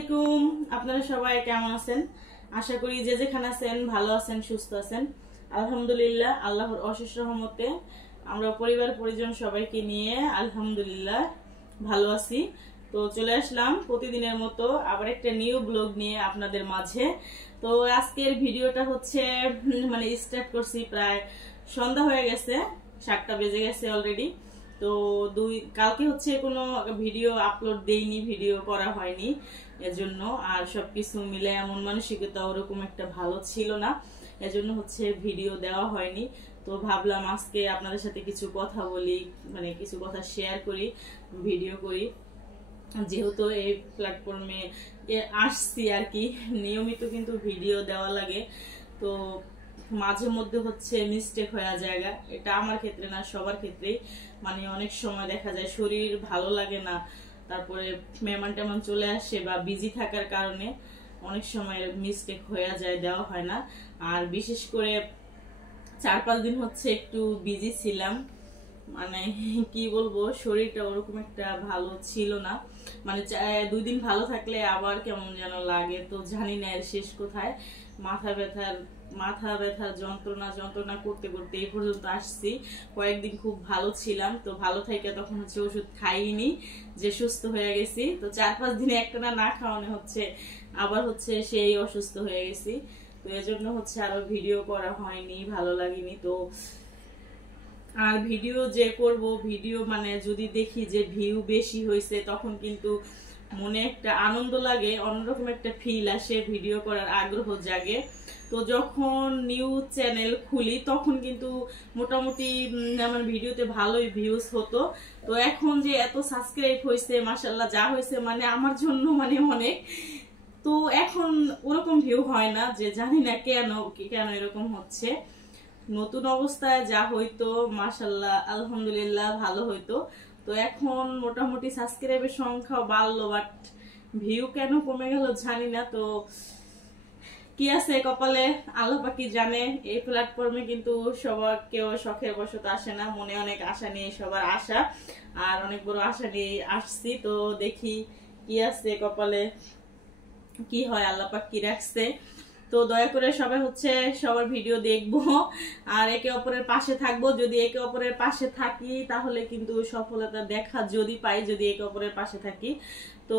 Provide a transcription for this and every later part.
আলাইকুম। আপনারা সবাই কেমন আছেন? আশা করি যে যেখানে আছেন ভালো আছেন, সুস্থ আছেন। আলহামদুলিল্লাহ, আল্লাহর অশেষ রহমতে আমরা পরিবার পরিজন সবাইকে নিয়ে আলহামদুলিল্লাহ ভালো আছি। তো চলে আসলাম প্রতিদিনের মতো আবার একটা নিউ ব্লগ নিয়ে আপনাদের মাঝে। তো আজকের ভিডিওটা হচ্ছে স্টার্ট করছি, প্রায় সন্ধ্যা হয়ে গেছে, 7টা বেজে গেছে অলরেডি। তো কালকে হচ্ছে কোনো ভিডিও আপলোড দেইনি, ভিডিও করা হয়নি এজন্য। আর সবকিছু মিলে এমন মানসিকতা ওরকম একটা ভালো ছিল না, এজন্য হচ্ছে ভিডিও দেওয়া হয়নি। তো ভাবলাম আজকে আপনাদের সাথে কিছু কথা বলি, কিছু কথা শেয়ার করি, ভিডিও করি। যেহেতু এই প্ল্যাটফর্মে আসছি আর কি, নিয়মিত কিন্তু ভিডিও দেওয়া লাগে। তো মাঝে মধ্যে হচ্ছে মিস্টেক হয়ে যায়, এটা আমার ক্ষেত্রে না, সবার ক্ষেত্রেই। অনেক সময় দেখা যায় শরীর ভালো লাগে না, তারপরে মেহমান টেমান চলে আসে বা বিজি থাকার কারণে অনেক সময় মিস্টেক হয়ে যায়, দেওয়া হয় না। আর বিশেষ করে 4-5 দিন হচ্ছে একটু বিজি ছিলাম, কি বলবো, শরীরটা ওরকম একটা ভালো ছিল না। 2 দিন ভালো থাকলে আবার কেমন যেন লাগে, তো জানি না এর শেষ কোথায়। মাথা ব্যথার যন্ত্রণা করতে করতে এই পর্যন্ত আসছি। কয়েকদিন খুব ভালো ছিলাম, তো ভালো থেকে তখন হচ্ছে ওষুধ খাইনি, যে সুস্থ হয়ে গেছি। তো 4-5 দিনে একটানা না খাওয়ানো হচ্ছে আবার হচ্ছে সেই অসুস্থ হয়ে গেছি। তো এজন্য হচ্ছে আরো ভিডিও করা হয়নি, ভালো লাগেনি। তো আর ভিডিও যে করব, ভিডিও যদি দেখি যে ভিউ বেশি হয়েছে, তখন কিন্তু মনে একটা আনন্দ লাগে, অন্যরকম একটা ফিল আসে, ভিডিও করার আগ্রহ জাগে। তো যখন নিউ চ্যানেল খুলি তখন কিন্তু মোটামুটি আমার ভিডিওতে ভালোই ভিউজ হতো। তো এখন যে এত সাবস্ক্রাইব হয়েছে, মাশাআল্লাহ যা হয়েছে, আমার জন্য অনেক। তো এখন ওরকম ভিউ হয় না, যে জানি না কেন এরকম হচ্ছে। নতুন অবস্থায় যা হইতো মাশাআল্লাহ আলহামদুলিল্লাহ ভালো হইতো। তো এখন মোটামুটি সাবস্ক্রাইবের সংখ্যা বাড়লো, বাট ভিউ কেন কমে গেল জানি না। তো কি আছে কপালে আল্লাহ পাকি জানে। এই প্ল্যাটফর্মে কিন্তু সবার কেউ শখের বশত আসে না, মনে অনেক আশা নিয়ে সবার আশা, আর অনেক বড় আশা নিয়ে আসছি। তো দেখি কি আছে কপালে, কি হয়, আল্লাহ পাক কি রাখছে। তো দয়া করে সবাই হচ্ছে সবার ভিডিও দেখবো আর একে অপরের পাশে থাকবো। যদি একে অপরের পাশে থাকি তাহলে কিন্তু সফলতা দেখা যদি পাই, যদি একে অপরের পাশে থাকি। তো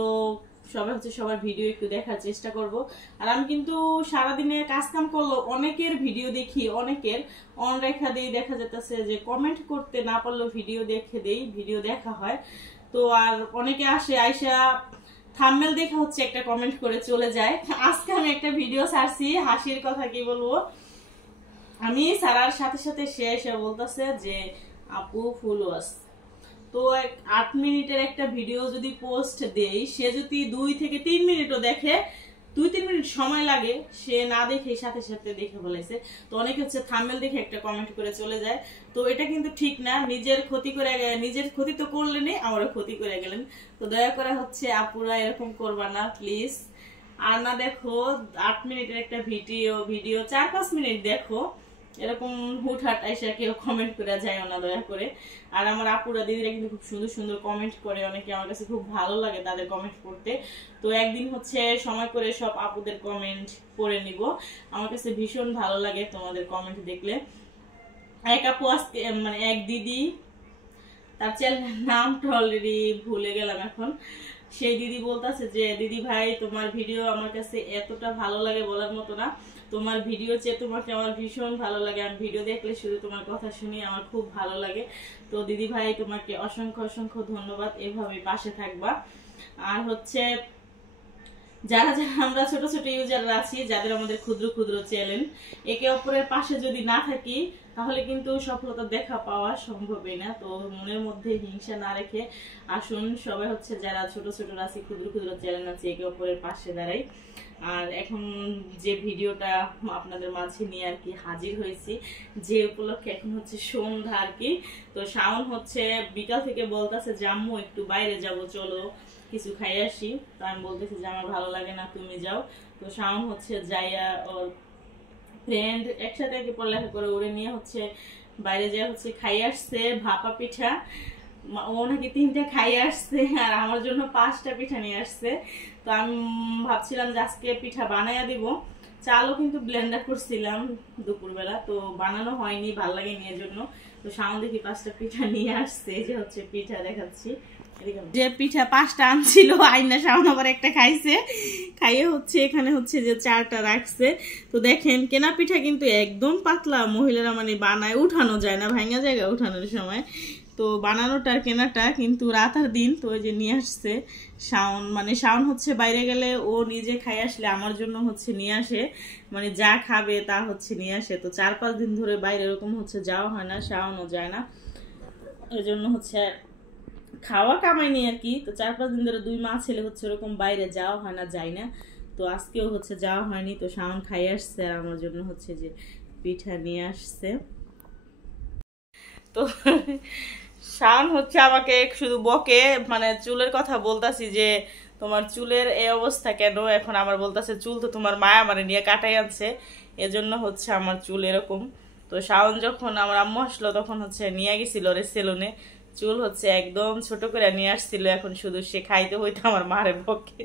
সবাই হচ্ছে সবার ভিডিও একটু দেখার চেষ্টা করব। আর আমি কিন্তু সারাদিনে কাজ কাম করলো অনেকের ভিডিও দেখি, অনেকের অন রেখা দেই, দেখা যেতেছে যে কমেন্ট করতে না পারলেও ভিডিও দেখে দেই, ভিডিও দেখা হয়। তো আর অনেকে আসে, আইসা থাম্বনেল দেখে হচ্ছে একটা কমেন্ট করে চলে যায়। আজকে আমি একটা ভিডিও ছাড়ছি, হাসির কথা কি বলবো, আমি ছাড়ার সাথে সাথে সে এসে বলতেছে যে আপু ফুল ওয়াশ। তো 8 মিনিটের একটা ভিডিও যদি পোস্ট দেই, সে যদি 2 থেকে 3 মিনিটও দেখে, 2-3 মিনিট সময় লাগে, সে না দেখে সাথে সাথে দেখে বলেছে। তো অনেকে হচ্ছে থাম্বনেল দেখে একটা কমেন্ট করে চলে যায়। তো এটা কিন্তু ঠিক না, নিজের ক্ষতি তো করলেনই, আমারও ক্ষতি করে গেলেন। তো দয়া করে হচ্ছে আপুরা এরকম করবা না প্লিজ। আর না দেখো 8 মিনিটের একটা ভিডিও 4-5 মিনিট দেখো, এরকম হুটহাট আইসা কেউ কমেন্ট করে যায় না, দয়া করে। আর আমার আপুরা দিদিরা কিন্তু খুব সুন্দর সুন্দর কমেন্ট করে, অনেকে আমার কাছে খুব ভালো লাগে তাদের কমেন্ট পড়তে। তো একদিন হচ্ছে সময় করে সব আপুদের কমেন্ট পড়ে নিব, আমার কাছে ভীষণ ভালো লাগে তোমাদের কমেন্ট দেখলে। এক আপু আজকে এক দিদি, তার চ্যানেলের নামটা অলরেডি ভুলে গেলাম এখন, সেই দিদি বলতেছে যে দিদি ভাই তোমার ভিডিও আমার কাছে এতটা ভালো লাগে বলার মতো না, তোমার ভিডিও চেয়ে তোমাকে আমার ভীষণ ভালো লাগে, আমি ভিডিও দেখলে শুধু তোমার কথা শুনি আমার খুব ভালো লাগে। তো দিদি ভাই তোমাকে অসংখ্য অসংখ্য ধন্যবাদ, এভাবে পাশে থাকবা। আর হচ্ছে যারা আমরা ছোট ছোট ইউজাররা আছি, যাদের আমাদের ক্ষুদ্র ক্ষুদ্র চ্যানেল, একে অপরের পাশে যদি না থাকি তাহলে কিন্তু সফলতা দেখা পাওয়া সম্ভবই না। তো মনের মধ্যে হিংসা না রেখে আসুন সবাই হচ্ছে যারা ছোট ছোট আছি, ক্ষুদ্র ক্ষুদ্র চ্যানেল আছে, একে অপরের পাশে দাঁড়াই। আর এখন যে ভিডিওটা আপনাদের মাঝে নিয়ে আর কি হাজির হয়েছি, যে উপলক্ষে এখন হচ্ছে সন্ধ্যা আর কি। তো শাওন হচ্ছে বিকাল থেকে বলতেছে যে আম্মু একটু বাইরে যাব, চলো কিছু খাই আসি। তো আমি বলতেছি যে আমার ভালো লাগে না, তুমি যাও। তো শাওন হচ্ছে যাইয়া ওর ফ্রেন্ড একসাথে পড়ালেখা করে ওরে নিয়ে হচ্ছে বাইরে যা হচ্ছে খাই আসছে ভাপা পিঠা। ও নাকি 3টা খাইয়ে আসছে আর আমার জন্য 5টা পিঠা নিয়ে আসছে। তো আমি ভাবছিলাম যে আজকে পিঠা বানাইয়া দিব। চালও কিন্তু ব্লেন্ডার করছিলাম দুপুরবেলা, তো বানানো হয়নি, ভাল লাগে নিয়ে জন্য। তো সামনে দেখি 5টা পিঠা নিয়ে আসছে, যে হচ্ছে পিঠা দেখাচ্ছি। যে পিঠা 5টা আনছিল আইনা সামনে আবার একটা খাইছে, খাইয়ে হচ্ছে এখানে হচ্ছে যে 4টা রাখছে। তো দেখেন কেনা পিঠা কিন্তু একদম পাতলা, মহিলারা মানে বানায়, উঠানো যায় না, ভাঙা জায়গা উঠানোর সময়। তো বানানোটার কেনাটা কিন্তু রাত আর দিন। তো ওই যে নিয়ে আসছে শাওন, মানে শাওন হচ্ছে বাইরে গেলে ও নিজে খাই আসলে আমার জন্য হচ্ছে নিয়ে আসে, মানে যা খাবে তা হচ্ছে নিয়ে আসে। তো 4-5 দিন ধরে বাইরে এরকম হচ্ছে যাওয়া হয় না, শাওনও যায় না, এই জন্য হচ্ছে খাওয়া কামাইনি আর কি। তো 4-5 দিন ধরে 2 মা ছেলে হচ্ছে ওরকম বাইরে যাওয়া হয় না, যাই না। তো আজকেও হচ্ছে যাওয়া হয়নি। তো শাওন খাই আসছে আর আমার জন্য হচ্ছে যে পিঠা নিয়ে আসছে। তো শাওন হচ্ছে আমাকে শুধু বকে, মানে চুলের কথা বলতাছি যে তোমার চুলের এই অবস্থা কেন, এখন আমার বলতাছে চুল তো তোমার মায়া মানে নিয়ে কাটাই আনছে, এজন্য হচ্ছে আমার চুল এরকম। তো শাওন যখন আমার আম্মু আসলো তখন হচ্ছে নিয়ে গেছিল রে সেলুনে, চুল হচ্ছে একদম ছোট করে নিয়ে আসছিল, এখন শুধু সে খাইতে হইতো আমার মারে বকে।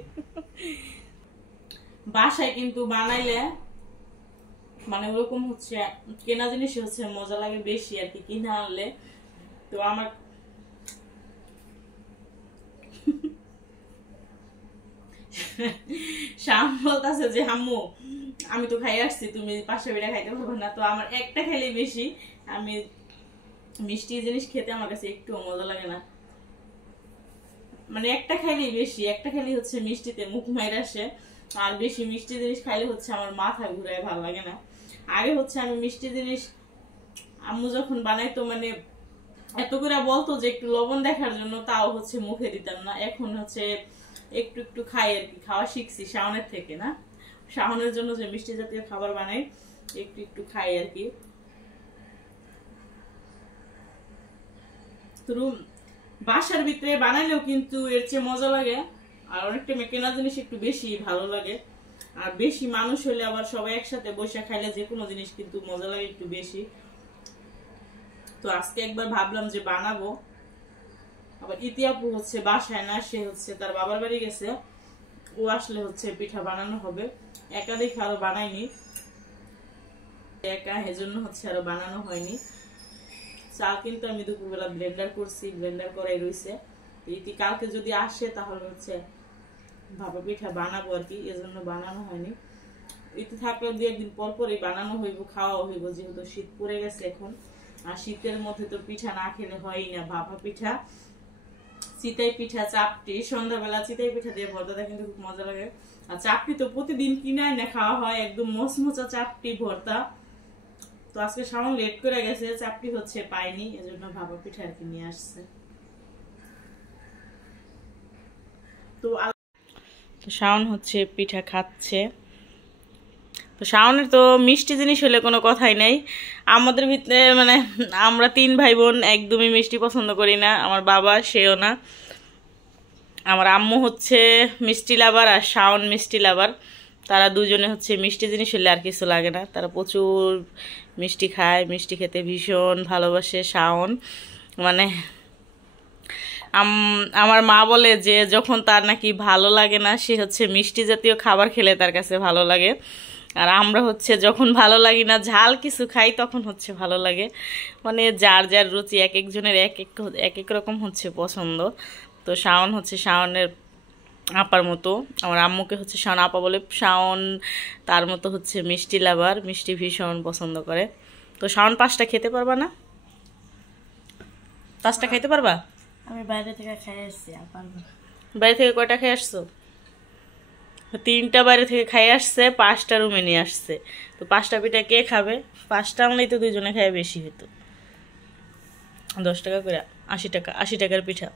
বাসায় কিন্তু বানাইলে মানে ওরকম হচ্ছে কেনা জিনিস হচ্ছে মজা লাগে বেশি আর কি, কিনে আনলে। তো আমার শাম বলতেছে যে আম্মু আমি তো খাই আসছি, তুমি 5টা পিঠা খাইতে পারবো না। তো আমার একটা খেলেই বেশি, আমি মিষ্টি জিনিস খেতে আমার কাছে একটু মজা লাগে না, মানে একটা খাইলেই বেশি, একটা খাইলেই হচ্ছে মিষ্টিতে মুখ মাইরা আসে। আর বেশি মিষ্টি জিনিস খাইলে হচ্ছে আমার মাথা ঘুরায়, ভালো লাগে না। আগে হচ্ছে আমি মিষ্টি জিনিস আম্মু যখন বানাইতো মানে এত করে বলতো যে একটু লবণ দেখার জন্য, তাও হচ্ছে মুখে দিতাম না। এখন হচ্ছে একটু একটু খাই আর কি, খাওয়া শিখছি শাওনের থেকে, না শাওনের জন্য যে মিষ্টি জাতীয় খাবার বানাই একটু একটু খাই আর কি। তো বাসার ভিতরে বানাইলেও কিন্তু এর চেয়ে মজা লাগে, আর অনেকটা কেনা জিনিস একটু বেশি ভালো লাগে। আর বেশি মানুষ হলে আবার সবাই একসাথে বসে খাইলে যে কোনো জিনিস কিন্তু মজা লাগে একটু বেশি। তো আজকে একবার ভাবলাম যে বানাবো, আবার ইতিয়াপু হচ্ছে বাসায় না, সে হচ্ছে তার বাবার বাড়ি গেছে, ও আসলে হচ্ছে পিঠা বানানো হবে। একা দেখে আরো বানাইনি, একা এজন্য হচ্ছে আরো বানানো হয়নি। চাল কিন্তু আমি দুপুরবেলা ব্লেন্ডার করছি, ব্লেন্ডার করাই রয়েছে। ইতি কালকে যদি আসে তাহলে হচ্ছে ভাপা পিঠা বানাবো আর কি, এজন্য বানানো হয়নি। ইতি থাকলে 2 একদিন পর পরই বানানো হইব, খাওয়া হইব, যেহেতু শীত পড়ে গেছে এখন। আর শীতের মধ্যে তো পিঠা না খেলে হয়ই না, ভাপা পিঠা, চিতাই পিঠা, চাপটি, সন্ধ্যাবেলা চিতাই পিঠা দিয়ে ভর্তাটা কিন্তু খুব মজা লাগে। আর চাপটি তো প্রতিদিন কিনায় না খাওয়া হয়, একদম মচমচা চাপটি ভর্তা। তো আজকে শাওন লেট করে গেছে, চাপটি হচ্ছে পাইনি, এজন্য ভাপা পিঠা আর কি নিয়ে আসছে। তো শাওন হচ্ছে পিঠা খাচ্ছে। তো শাওনের তো মিষ্টি জিনিস হলে কোনো কথাই নাই। আমাদের ভিতরে মানে আমরা 3 ভাই বোন একদমই মিষ্টি পছন্দ করি না, আমার বাবা সেও না। আমার আম্মু হচ্ছে মিষ্টি লাভার আর শাওন মিষ্টি লাভার, তারা দুজনে হচ্ছে মিষ্টি জিনিস হলে আর কিছু লাগে না, তারা প্রচুর মিষ্টি খায়, মিষ্টি খেতে ভীষণ ভালোবাসে শাওন। মানে আমার মা বলে যে যখন তার নাকি ভালো লাগে না, সে হচ্ছে মিষ্টি জাতীয় খাবার খেলে তার কাছে ভালো লাগে। আর আমরা হচ্ছে যখন ভালো লাগি না, ঝাল কিছু খাই, তখন হচ্ছে ভালো লাগে। মানে যার যার রুচি, এক একজনের এক এক রকম হচ্ছে পছন্দ। তো শাওন হচ্ছে শাওনের আপার মতো, আমার আম্মুকে হচ্ছে শাওন আপা বলে, শাওন তার মতো হচ্ছে মিষ্টি লাভার, মিষ্টি ভীষণ পছন্দ করে। তো শাওন 5টা খেতে পারবা না? 5টা খাইতে পারবা? আমি বাইরে থেকে খেয়ে আসছি, আর পারবো না। বাইরে থেকে কয়টা খেয়ে আসছো? 3টা বাইরে থেকে খাই আসছে, 5টা রুমে নিয়ে আসছে। তো 5টা পিঠা কে খাবে? 5টা আনলেই তো 2 জনে খায় বেশি হতো। 10 টাকা করে, 80 টাকা, 80 টাকার পিঠা।